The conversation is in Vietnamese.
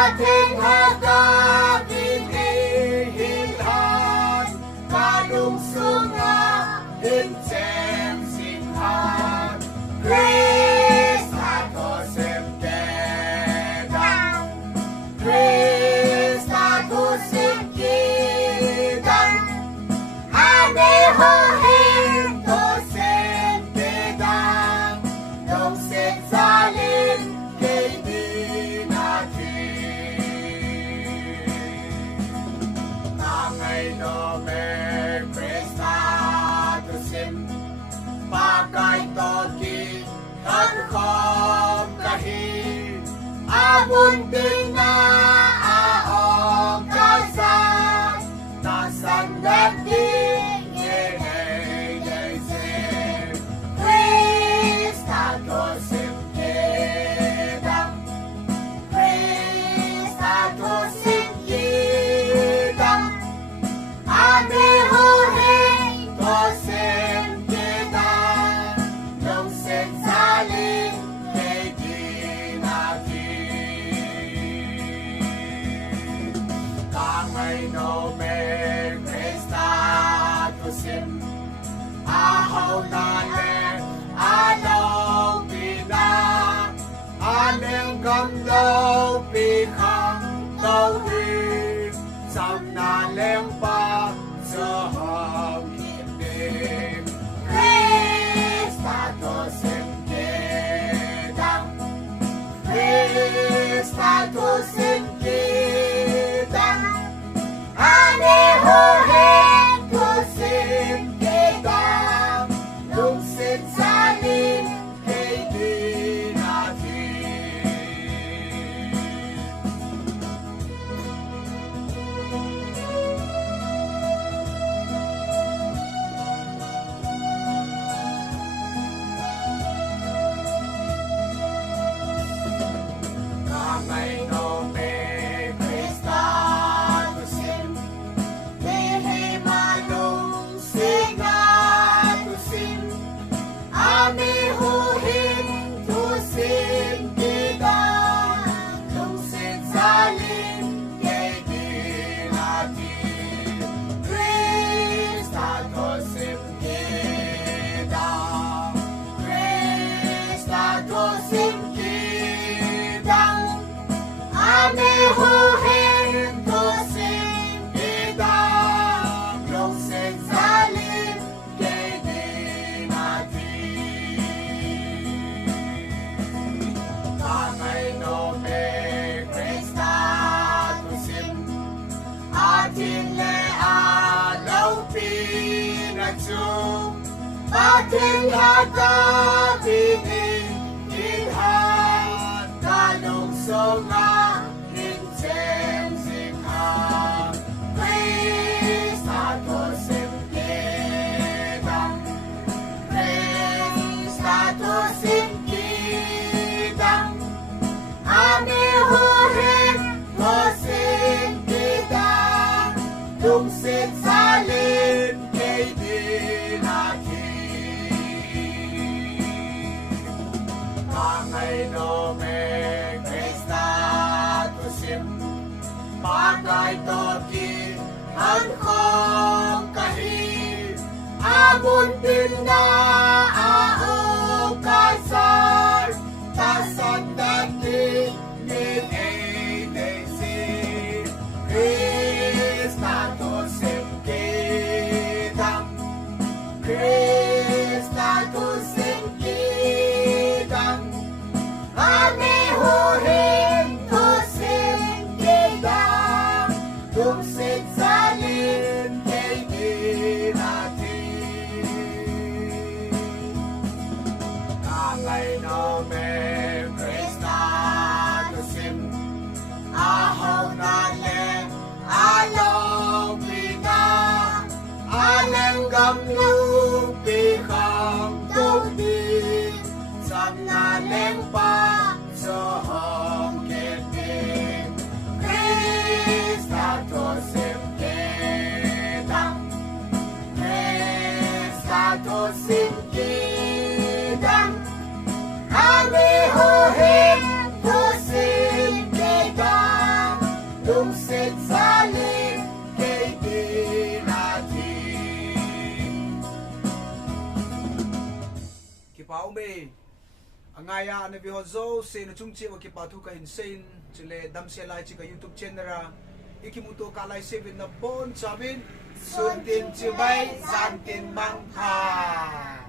Patenhaga binihilhan Kadung sunga Hincem singhan Grace ato semkedang Grace ato semkedang Ane hohin to semkedang Dong setsalin kay di natin Tangay no me Krista to sim Pakay toki kan kom kahi Abunting na aong kasal Nasan dating yehay Krista to sim kedang Krista to sim kedang Ane horing to sim kedang Nung sensaling kay di natin Kamay no me Krista to sim Ahaw na le Anong pinang Aneng gamdaw Pikang tawid Sam na lempa Sa hangkinig Krista to sim kedang Krista to sim kedang Ane hohen to sim kedang Nung sinsalin kay di natin Kamay no me Krista to sim Lihi manong siga to sim Ami huhin to sim Kidang Nung sinsalin kay di natin Krista to sim Kidang Krista to sim Kidang Ami huhin to sim Kidang Nung sinsalin kay di natin Kamay no me Krista to sim Atin le alaw pinagsum Patenhaga binihilhan Kalong sunga Hincem singhan Krista to sim kedang Krista to sim kedang Ane hohen to sim kedang Nung sinsalin kay di natin Kamay no me Krista to sim Pakay toki han kong kahi Abuntin na aong kasal Tasan dati min ADC Krista to sim kedang Krista to sim kedang Ane hohin to sim kedang Nung sinsalin kay di natin Kamay no me Krista to sim Ahaw na le alaw pinang Aneng gamlong pikang tawid Sam na lempa sa hangkinig Krista to sim kedang bảo mê ngày à này vì họ dâu xin nó chung chia và kịp bảo thu cả hình xin chỉ lệ đâm xe lại chỉ cả YouTube channel ra ikimuto cả lại xem na bon sabin xuân tiền chia bay gian tiền băng hà